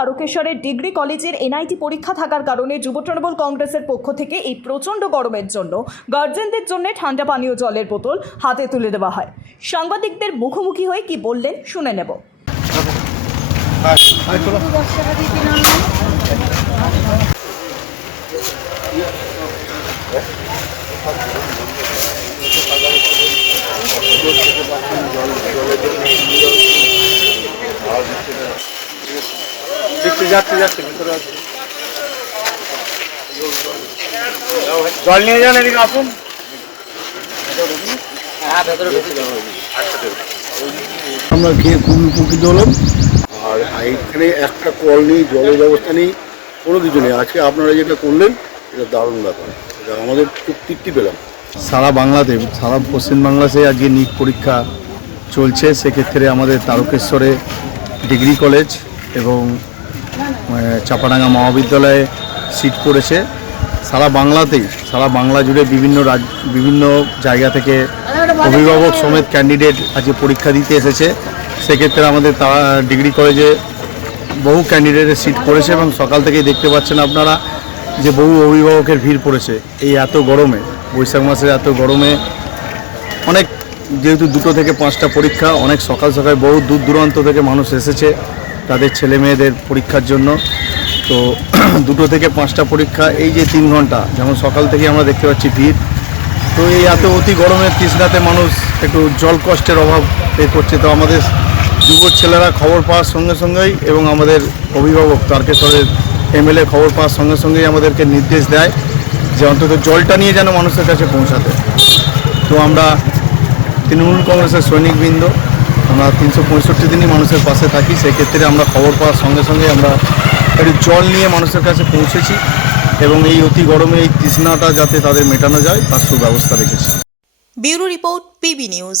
তারকেশ্বরের degree কলেজের NIT পরীক্ষা থাকার কারণে যুব তৃণমূল কংগ্রেসের পক্ষ থেকে এই প্রচণ্ড গরমের জন্য গার্জেনদের জন্য ঠান্ডা পানীয় জলের বোতল হাতে তুলে দেওয়া হয়। সাংবাদিকদের মুখোমুখি হয়ে কি বললেন শুনে নেব। যাচ্ছে যাচ্ছে যাচ্ছে ভিতরে আছে। জল নিয়ে যান এদিকে আসুন। আমরা খেয়ে খুবই উপকৃত হলাম। আর এখানে একটা কল নেই জলের ব্যবস্থা নেই কোনো কিছু নেই। আজকে আপনারা যেটা করলেন এটা দারুণ ব্যাপার। এটা আমাদের খুব তৃপ্তি পেলাম। সারা বাংলাতে সারা পশ্চিমবাংলাতে আজকে নিট পরীক্ষা চলছে। সেক্ষেত্রে আমাদের তারকেশ্বরে ডিগ্রি কলেজ এবং চাপাডাঙ্গা মহাবিদ্যালয়ে সিট পড়েছে সারা বাংলাতেই, সারা বাংলা জুড়ে বিভিন্ন রাজ, বিভিন্ন জায়গা থেকে অভিভাবক সমেত ক্যান্ডিডেট আজকে পরীক্ষা দিতে এসেছে। সেক্ষেত্রে আমাদের তারা ডিগ্রি কলেজে বহু ক্যান্ডিডেটের সিট পড়েছে এবং সকাল থেকেই দেখতে পাচ্ছেন আপনারা যে বহু অভিভাবকের ভিড় পড়েছে। এই এত গরমে, বৈশাখ মাসের এত গরমে অনেক, যেহেতু দুটো থেকে পাঁচটা পরীক্ষা, অনেক সকাল সকাল বহু দূর দূরান্ত থেকে মানুষ এসেছে। তাদের ছেলে মেয়েদের পরীক্ষার জন্য। তো দুটো থেকে পাঁচটা পরীক্ষা, এই যে তিন ঘণ্টা, যেমন সকাল থেকে আমরা দেখতে পাচ্ছি ভিড়। তো এই এত অতি গরমের তৃষ্ণাতে মানুষ একটু জল কষ্টের অভাব এ করছে। তো আমাদের যুব ছেলেরা খবর পাওয়ার সঙ্গে সঙ্গেই এবং আমাদের অভিভাবক তারকেশ্বরের এমএলএ খবর পাওয়ার সঙ্গে সঙ্গেই আমাদেরকে নির্দেশ দেয় যে অন্তত জলটা নিয়ে যেন মানুষের কাছে পৌঁছাতে। তো আমরা তৃণমূল কংগ্রেসের সৈনিকবৃন্দ আমরা তিনশো পঁয়ষট্টি দিনই মানুষের পাশে থাকি, সেক্ষেত্রে আমরা খবর পাওয়ার সঙ্গে সঙ্গে আমরা একটু জল নিয়ে মানুষের কাছে পৌঁছেছি এবং এই অতি গরমে এই তৃষ্ণাটা যাতে তাদের মেটানো যায়, তার সুব্যবস্থা রেখেছি। Bureau report, PB news.